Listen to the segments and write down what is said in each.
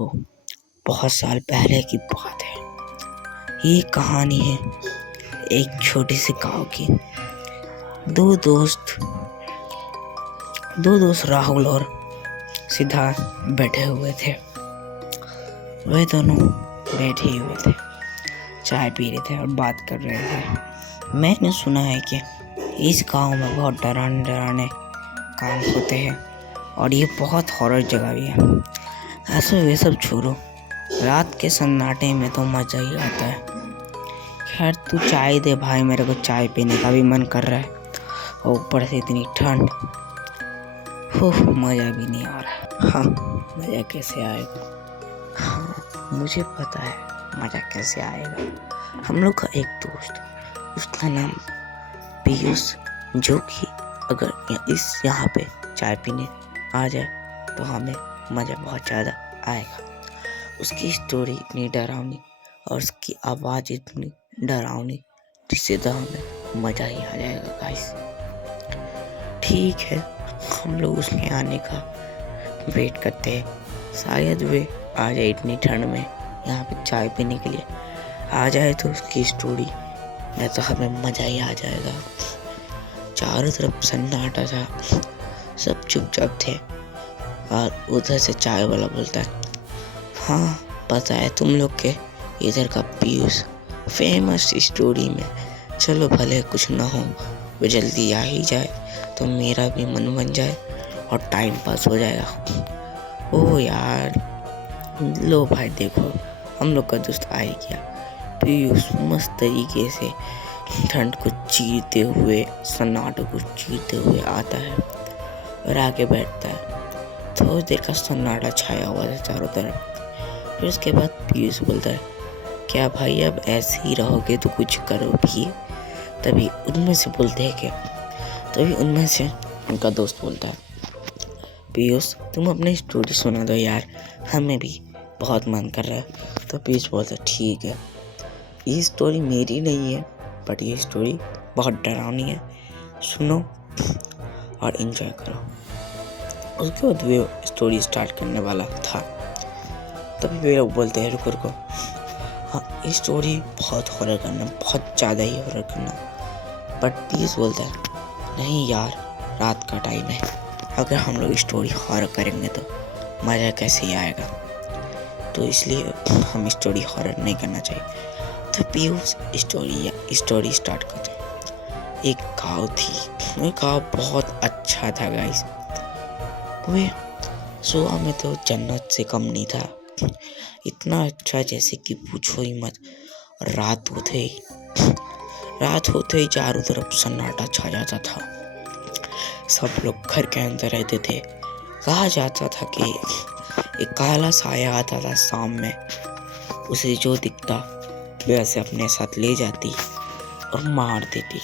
वो बहुत साल पहले की बात है। ये कहानी है एक छोटे से गांव की। दो दोस्त राहुल और सिद्धार्थ बैठे हुए थे। वे दोनों बैठे हुए थे, चाय पी रहे थे और बात कर रहे थे। मैंने सुना है कि इस गांव में बहुत डराने काम होते हैं और ये बहुत हॉरर जगह भी है। ऐसे वे सब छोड़ो, रात के सन्नाटे में तो मजा ही आता है। खैर तू चाय दे भाई, मेरे को चाय पीने का भी मन कर रहा है और ऊपर से इतनी ठंड। मजा भी नहीं आ रहा। हाँ, मजा कैसे आएगा? हाँ, मुझे पता है मजा कैसे आएगा। हम लोग का एक दोस्त, उसका नाम पीयूष, जो कि अगर यहाँ पे चाय पीने आ जाए तो हमें मजा बहुत ज़्यादा आएगा। उसकी स्टोरी इतनी डरावनी और उसकी आवाज़ इतनी डरावनी, जिससे तो हमें मजा ही आ जाएगा गाइस। ठीक है, हम लोग उसके आने का वेट करते हैं। शायद वे आ जाए इतनी ठंड में यहाँ पे चाय पीने के लिए। आ जाए तो उसकी स्टोरी में तो हमें मजा ही आ जाएगा। चारों तरफ सन्नाटा था, सब चुपचाप थे और उधर से चाय वाला बोलता है, हाँ पता है तुम लोग के इधर का पीयूष फेमस स्टोरी में। चलो भले कुछ ना हो, वो जल्दी आ ही जाए तो मेरा भी मन बन जाए और टाइम पास हो जाएगा। ओह यार, लो भाई देखो, हम लोग का दोस्त आ ही गया। पीयूष मस्त तरीके से ठंड को चीरते हुए, सन्नाटे को चीरते हुए आता है और आके बैठता है। थोड़ी देर का सन्नाटा छाया हुआ था चारों तरफ। फिर उसके बाद पीयूष बोलता है, क्या भाई अब ऐसे ही रहोगे तो कुछ करो भी? तभी उनमें से उनका दोस्त बोलता है, पीयूष तुम अपनी स्टोरी सुना दो यार, हमें भी बहुत मन कर रहा है। तो पीयूष बोलता है, ठीक है, ये स्टोरी मेरी नहीं है बट ये स्टोरी बहुत डरावनी है, सुनो और एंजॉय करो। उसके बाद वे स्टोरी स्टार्ट करने वाला था, तभी वे लोग बोलते हैं, रुको हाँ ये स्टोरी बहुत हॉरर करना, बहुत ज़्यादा ही हॉरर करना। बट पीयूष बोलता है, नहीं यार, रात का टाइम है, अगर हम लोग स्टोरी हॉरर करेंगे तो मज़ा कैसे ही आएगा, तो इसलिए हम स्टोरी हॉरर नहीं करना चाहिए। तो पीयूष स्टोरी स्टार्ट करते हैं। एक गाँव थी, वो गाँव बहुत अच्छा था गाइस। वे सुबह में तो जन्नत से कम नहीं था, इतना अच्छा जैसे कि पूछो ही मत। रात होते ही चारों तरफ सन्नाटा छा जाता था। सब लोग घर के अंदर रहते थे। कहा जाता था कि एक काला साया आता था शाम में, उसे जो दिखता वैसे अपने साथ ले जाती और मार देती।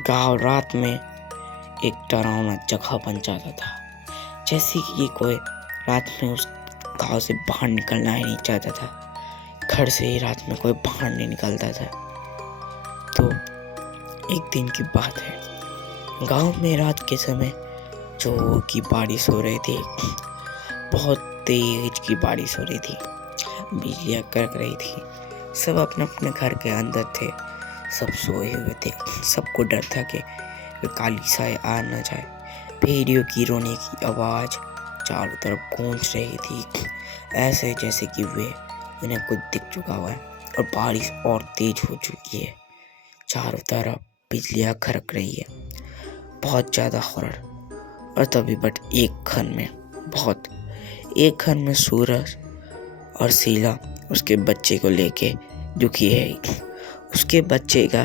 गाँव रात में एक डरावना जगह बन जाता था, जैसे कि कोई रात में उस गाँव से बाहर निकलना ही नहीं चाहता था। घर से ही रात में कोई बाहर नहीं निकलता था। तो एक दिन की बात है, गांव में रात के समय जोर की बारिश हो रही थी, बहुत तेज की बारिश हो रही थी, बिजलियां कड़क रही थी। सब अपने अपने घर के अंदर थे, सब सोए हुए थे। सबको डर था कि काली साया आ न जाए। भेड़ियों की रोने की आवाज़ चारों तरफ गूंज रही थी, ऐसे जैसे कि उन्हें कुछ दिख चुका हुआ है और बारिश और तेज हो चुकी है। चारों तरफ बिजलियां खड़क रही है, बहुत ज़्यादा हॉरर। और तभी बट एक घर में सूरज और शीला उसके बच्चे को लेके दुखी है। उसके बच्चे का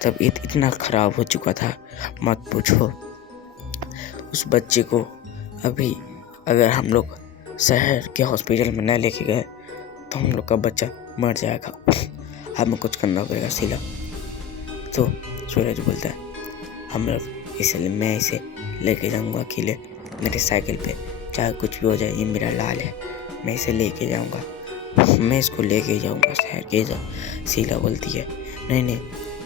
तबीयत इतना खराब हो चुका था, मत पूछो। उस बच्चे को अभी अगर हम लोग शहर के हॉस्पिटल में न लेके गए तो हम लोग का बच्चा मर जाएगा। हमें कुछ करना पड़ेगा शीला। तो सूरज बोलता है, मैं इसे लेके जाऊंगा अकेले, मेरे साइकिल पे, चाहे कुछ भी हो जाए, ये मेरा लाल है, मैं इसे लेके जाऊंगा, मैं इसको लेके जाऊंगा शहर के। शीला बोलती है, नहीं,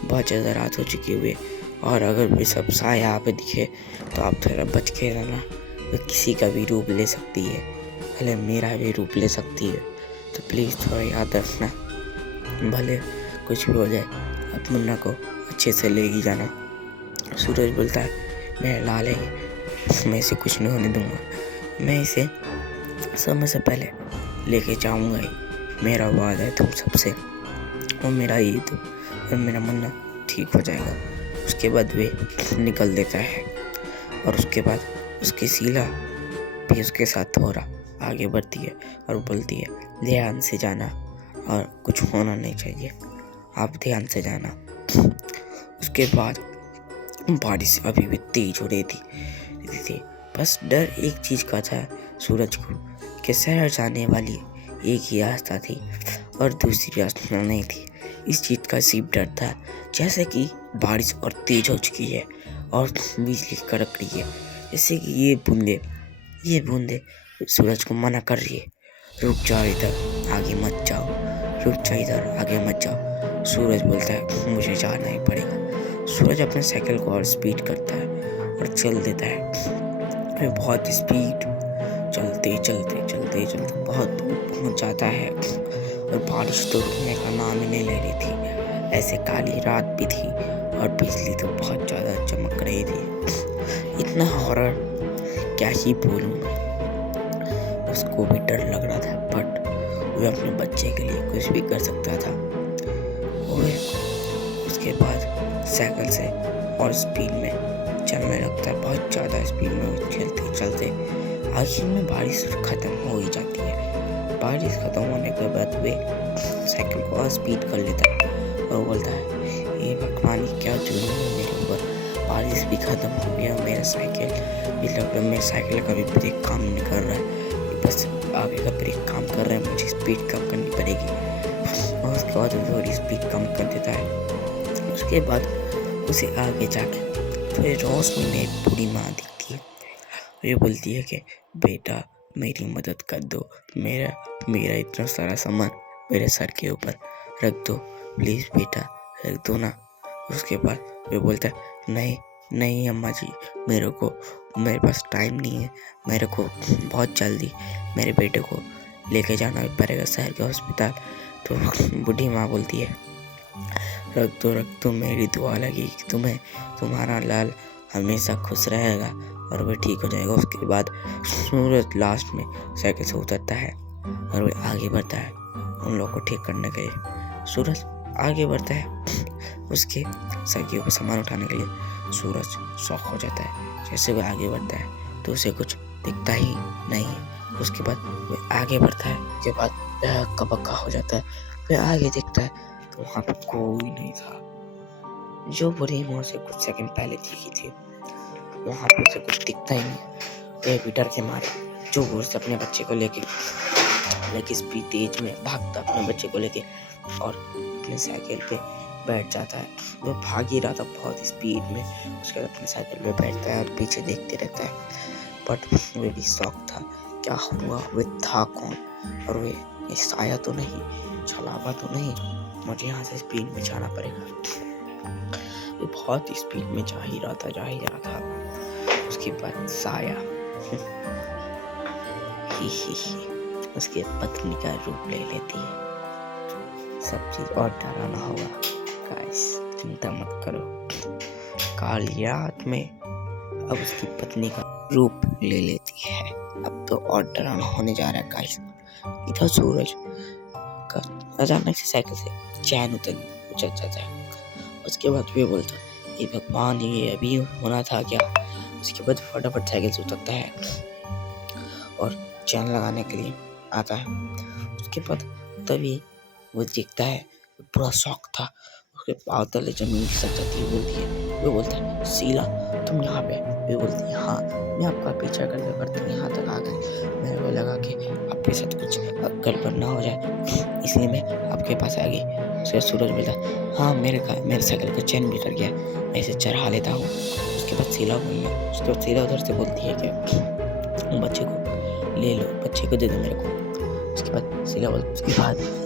बहुत ज़्यादा रात हो चुकी हुई है और अगर वे सब साया यहाँ पे दिखे तो आप थोड़ा बच के रहना, वो किसी का भी रूप ले सकती है। भले मेरा भी रूप ले सकती है, तो प्लीज़ थोड़ा याद रखना, भले कुछ भी हो जाए आप मुन्ना को अच्छे से ले ही जाना। सूरज बोलता है मेरा लाल है, मैं इसे कुछ नहीं होने दूंगा, मैं इसे समय से पहले लेके जाऊंगा ही, मेरा वादा है तुम सबसे, और मेरा ईद और मेरा मुन्ना ठीक हो जाएगा। उसके बाद वे निकल देता है और उसके बाद उसकी शीला भी उसके साथ थोड़ा आगे बढ़ती है और बोलती है ध्यान से जाना और कुछ होना नहीं चाहिए, आप ध्यान से जाना। उसके बाद बारिश अभी भी तेज हो रही थी। बस डर एक चीज़ का था सूरज को कि शहर जाने वाली एक ही रास्ता थी और दूसरी रास्ता नहीं थी। इस चीज़ का सिर्फ डर था, जैसे कि बारिश और तेज हो चुकी है और बिजली कड़क रही है, जैसे कि ये बूंदे सूरज को मना कर रही है, रुक जाओ इधर आगे मत जाओ, रुक जाओ इधर आगे मत जाओ। सूरज बोलता है मुझे जाना ही पड़ेगा। सूरज अपने साइकिल को और स्पीड करता है और चल देता है। वे बहुत स्पीड चलते बहुत दूर पहुंच जाता है और बारिश तो रुकने का नाम ही नहीं ले रही थी। ऐसे काली रात भी थी और बिजली तो बहुत ज़्यादा चमक रही थी। इतना हॉरर क्या ही बोलूं, उसको भी डर लग रहा था, बट वो अपने बच्चे के लिए कुछ भी कर सकता था। और उसके बाद साइकिल से और स्पीड में चलने लगता है, बहुत ज़्यादा स्पीड में चलते आखिर में बारिश ख़त्म हो ही जाती है। बारिश ख़त्म होने के बाद वे साइकिल को और स्पीड कर लेता है और बोलता है ये भगवान क्या जुल्म है मेरे ऊपर, बारिश भी ख़त्म हो गया, मेरा साइकिल भी लग रहा है, मेरा साइकिल का भी ब्रेक काम नहीं कर रहा है, बस आगे का ब्रेक काम कर रहा है, मुझे स्पीड कम करनी पड़ेगी। और उसके बाद वो थोड़ी स्पीड कम कर देता है। उसके बाद उसे आगे जाके फिर रोशनी में एक बूढ़ी माँ दिखती है। ये बोलती है कि बेटा मेरी मदद कर दो, मेरा इतना सारा सामान मेरे सर के ऊपर रख दो, प्लीज़ बेटा रख दो ना। उसके बाद वे बोलता है नहीं अम्मा जी, मेरे पास टाइम नहीं है, मेरे को बहुत जल्दी मेरे बेटे को लेके जाना पड़ेगा शहर के अस्पताल। तो बूढ़ी माँ बोलती है रख दो, मेरी दुआ लगी कि तुम्हारा लाल हमेशा खुश रहेगा और वह ठीक हो जाएगा। उसके बाद सूरज लास्ट में साइकिल से उतरता है और वह आगे बढ़ता है उन लोगों को ठीक करने के लिए। सूरज आगे बढ़ता है उसके साइकिल पर सामान उठाने के लिए। सूरज शॉक हो जाता है, जैसे वह आगे बढ़ता है तो उसे कुछ दिखता ही नहीं। उसके बाद वह आगे बढ़ता है, उसके बाद हक्का बक्का हो जाता है। वह आगे देखता है तो वहाँ पर कोई नहीं था, जो बुरी मुँह से कुछ सेकंड पहले दिखी थी, वहाँ पर उसे कुछ दिखता ही नहीं। वह भी डर के मारे जोर से अपने बच्चे को लेके स्पीड तेज में भागता अपने बच्चे को लेके और अपने साइकिल पे बैठ जाता है। वो भाग ही रहा था बहुत स्पीड में। उसके बाद अपने साइकिल पे बैठता है और पीछे देखते रहता है, बट वो भी शौक था क्या हुआ, वे था कौन और वे साया तो नहीं, छलावा तो नहीं, मुझे यहाँ से स्पीड में जाना पड़ेगा। वो बहुत स्पीड में जा ही रहा था। उसके बाद साया उसके पत्नी का रूप ले लेती है। सब चीज और डरावना होगा गाइस, चिंता मत करो। काली रात में अब उसकी पत्नी का रूप ले लेती है। अब तो और डरावना होने जा रहा है गाइस। इधर सूरज का अचानक से साइकिल से चैन उतर जाता है। उसके बाद वे बोलता है ये भगवान, ये अभी होना था क्या। उसके बाद फटाफट साइकिल से उतरता है और चैन लगाने के लिए आता है। उसके बाद तभी वो देखता है, पूरा शौक था, उसके पाँव तले जमीन खिसक जाती है। वो बोलता है शीला तुम यहाँ पे। वो बोलती है हाँ, मैं आपका पीछा करते करते यहाँ तक आ गई। मेरे को लगा कि आपके साथ कुछ गड़बड़ ना हो जाए, इसलिए मैं आपके पास आ गई। उसके सूरज बोलता है हाँ, मेरे साइकिल का चैन भी उतर गया, मैं इसे चढ़ा लेता हूँ। उसके बाद शीला उधर से बोलती है कि बच्चे को ले लो, बच्चे को दे दो मेरे को। उसके बाद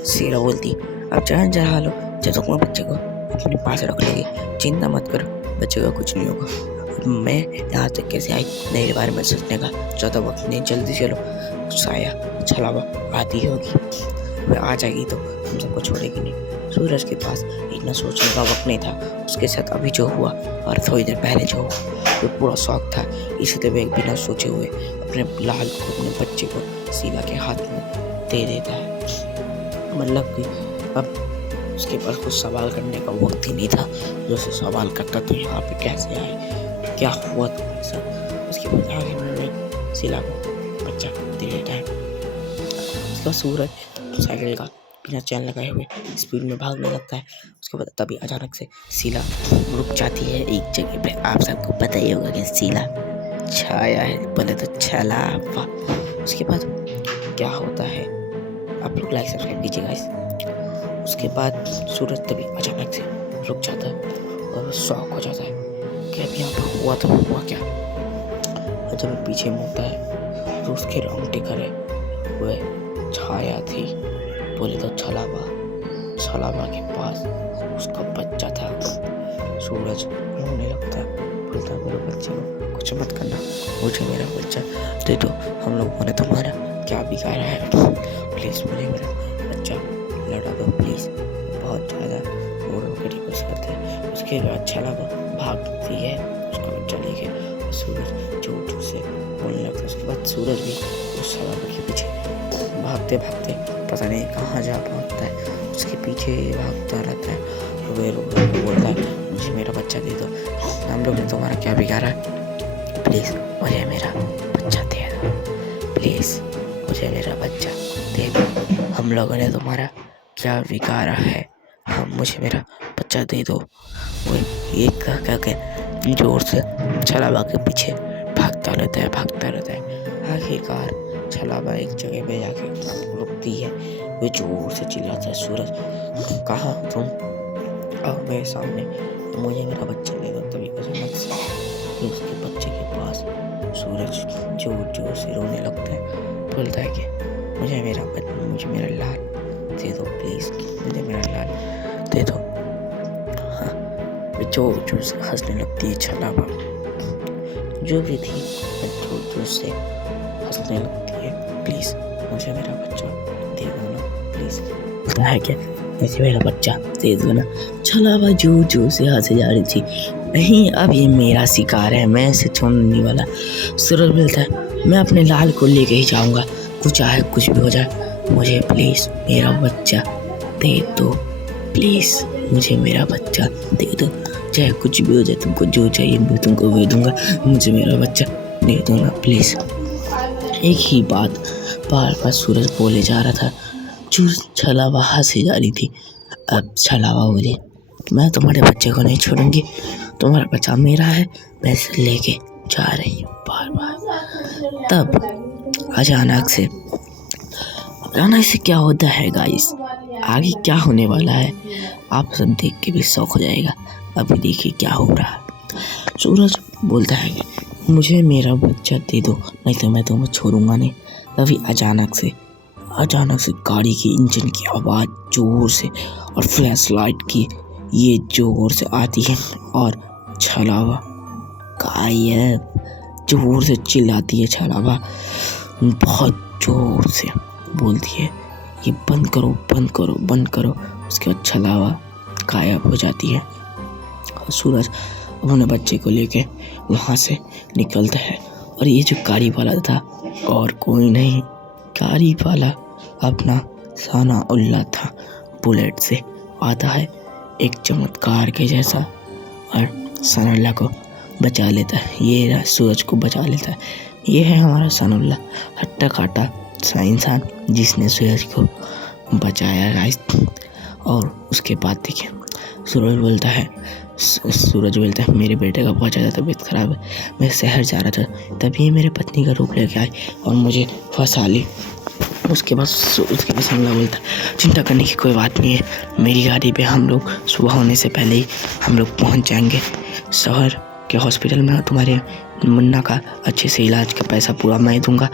शीला बोलती अब चढ़ा लो, जब तक मैं बच्चे को अपने पास रख लेगी, चिंता मत करो, बच्चे का कुछ नहीं होगा। मैं यहाँ तक कैसे आई मेरे बारे में सोचने का ज़्यादा वक्त नहीं, जल्दी चलो। साया छलावा आती होगी, वह आ जाएगी तो हम सबको छोड़ेगी नहीं। सूरज के पास इतना सोचने का वक्त नहीं था। उसके साथ अभी जो हुआ और थोड़ी देर पहले जो हुआ वो पूरा शौक था, इसलिए वह बिना सोचे हुए अपने लाल को, अपने बच्चे को शीला के हाथ में दे देता है। मतलब कि अब उसके पास कुछ सवाल करने का वक्त ही नहीं था। जो उसे सवाल करता तो यहाँ पे कैसे आए, क्या हुआ तुम्हारे साथ। उसके बाद आगे उन्होंने शीला को बच्चा दे देता है। उसका सूरज साइकिल का बिना चैन लगाए हुए स्पीड में भागने लगता है। उसके बाद तभी अचानक से शीला रुक जाती है एक जगह पे। आप सबको पता ही होगा कि शीला छाया है, बोले तो छलावा। उसके बाद क्या होता है आप लोग लाइक सब्सक्राइब कीजिए गाइस। उसके बाद सूरज तभी अचानक से रुक जाता है और शॉक हो जाता है कि अब यहाँ पर हुआ तो हुआ क्या। और जब वो पीछे मुड़ता है तो उसके रोंगटे खड़े वह छाया थी, बोले तो छलावा के पास उसका बच्चा था। सूरज रोने लगता है, बोलता है मेरे बच्चे को कुछ मत करना, मुझे मेरा बच्चा दे दो। हम लोगों ने तुम्हारा क्या बिगाड़ा है, प्लीज़ मुझे मेरा बच्चा लौटा दो प्लीज़। बहुत ज़्यादा वो रो के रिक्वेस्ट करते हैं। उसके बाद छलावा भागती है उसका बच्चा लेके और सूरज जोर से बोलने लगता है। उसके बाद सूरज भी उस छलावा के पीछे भागते भागते पता नहीं कहाँ जा पहुँचता है। उसके पीछे भागता रहता है, रो के बोलता है मुझे मेरा बच्चा दे दो। हम लोग ने तुम्हारा क्या बिगाड़ा है, प्लीज़ मुझे मेरा बच्चा दे दो, प्लीज़ मुझे मेरा बच्चा दे दो। हम लोगों ने तुम्हारा क्या बिगाड़ा है, हम मुझे मेरा बच्चा दे दो। वो ये कह के जोर से छलावा के पीछे भागता रहता है। आखिरकार छलावा एक जगह पे जाके रुकती है। वो जोर से चिल्लाता है, सूरज कहाँ तुम, आओ मेरे सामने, मुझे मेरा बच्चा दे दो। तभी अचानक से उसके बच्चे के पास सूरज जोर से रोने लगता है, बोलता है कि मुझे मेरा लाल दे दो प्लीज़, मुझे मेरा लाल दे दो। हाँ, जोर से हंसने लगती है छलावा, जो भी थी जोर से हंसने लगती है। प्लीज़ मुझे मेरा बच्चा दे दो ना, प्लीज़ है क्या, मुझे मेरा बच्चा दे दो ना। छलावा जोर से हंसे जा रही थी, नहीं अब ये मेरा शिकार है, मैं इसे छोड़ने नहीं वाला। सूरज बोलता है मैं अपने लाल को लेके ही जाऊँगा, कुछ आए कुछ भी हो जाए, मुझे प्लीज़ मेरा बच्चा दे दो, प्लीज़ मुझे मेरा बच्चा दे दो, चाहे कुछ भी हो जाए, तुमको जो चाहिए मैं तुमको दे दूँगा, मुझे मेरा बच्चा दे दो ना प्लीज़। एक ही बात बार बार सूरज बोले जा रहा था, जो छलावा हंसे जा रही थी। अब छलावा बोली मैं तुम्हारे बच्चे को नहीं छोड़ूंगी, तुम्हारा बच्चा मेरा है, मैं इसे लेके जा रही हूँ बार बार। तब अचानक से क्या होता है गाइस, आगे क्या होने वाला है आप सब देख के भी शौक हो जाएगा। अभी देखिए क्या हो रहा है। सूरज बोलता है कि मुझे मेरा बच्चा दे दो, नहीं तो मैं तुम्हें छोड़ूंगा नहीं। तभी अचानक से गाड़ी की इंजन की आवाज़ जोर से और फ्लैश लाइट की ये जोर से आती है और छलावा गायब। जोर से चिल्लाती है छलावा, बहुत जोर से बोलती है ये बंद करो। उसके बाद छलावा गायब हो जाती है और सूरज अपने बच्चे को लेके वहाँ से निकलता है। और ये जो गाड़ी वाला था और कोई नहीं, गाड़ी वाला अपना सनाउल्लाह था। बुलेट से आता है एक चमत्कार के जैसा और सनाउल्लाह को बचा लेता है। ये सूरज को बचा लेता है। ये है हमारा सनाउल्लाह, हट्टा कट्टा सा इंसान जिसने सूरज को बचाया गाइस। और उसके बाद देखिए सूरज बोलता है मेरे बेटे का बहुत ज़्यादा तबीयत ख़राब है, मैं शहर जा रहा था, तभी मेरे पत्नी का रूप लेके आई और मुझे फंसा ली। उसके बाद सनाउल्लाह बोलता है चिंता करने की कोई बात नहीं है, मेरी गाड़ी पे हम लोग सुबह होने से पहले ही हम लोग पहुँच जाएंगे शहर के हॉस्पिटल में। तुम्हारे मुन्ना का अच्छे से इलाज का पैसा पूरा मैं दूंगा।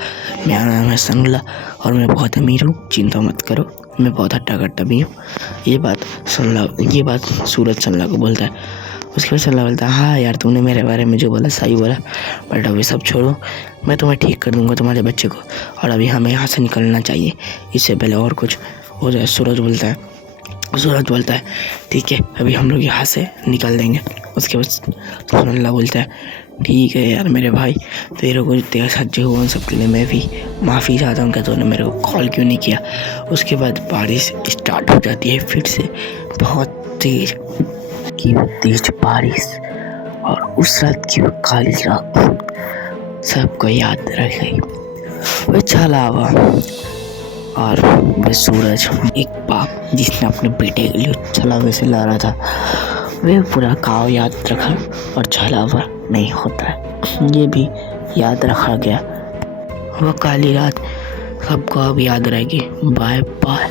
मेरा नाम है सनाउल्लाह और मैं बहुत अमीर हूँ, चिंता मत करो, मैं बहुत हट्टा कट्टा भी हूँ। ये बात सूरज सनाउल्लाह को बोलता है उसके बाद सल्ला बोलता है हाँ यार तूने मेरे बारे में जो बोला सही बोला, बट अभी सब छोड़ो, मैं तुम्हें ठीक कर दूंगा तुम्हारे बच्चे को, और अभी हमें यहाँ से निकलना चाहिए इससे पहले और कुछ हो जाए। सूरज बोलता है ठीक है अभी हम लोग यहाँ से निकल देंगे। उसके बाद सल्ला बोलता है ठीक है यार मेरे भाई, तेरे को तेरे साथ जो हुआ उन सब के लिए मैं भी माफ़ी चाहता हूँ कि तूने मेरे को कॉल क्यों नहीं किया। उसके बाद बारिश स्टार्ट हो जाती है फिर से, बहुत तेज बारिश, और उस रात की वो काली रात सबको याद रह गई। वो छलावा और वह सूरज, एक बाप जिसने अपने बेटे के लिए छलावे से ला रहा था, वे पूरा गाँव याद रखा और छलावा नहीं होता है ये भी याद रखा गया। वह काली रात सबको अब याद रहेगी। Bye bye.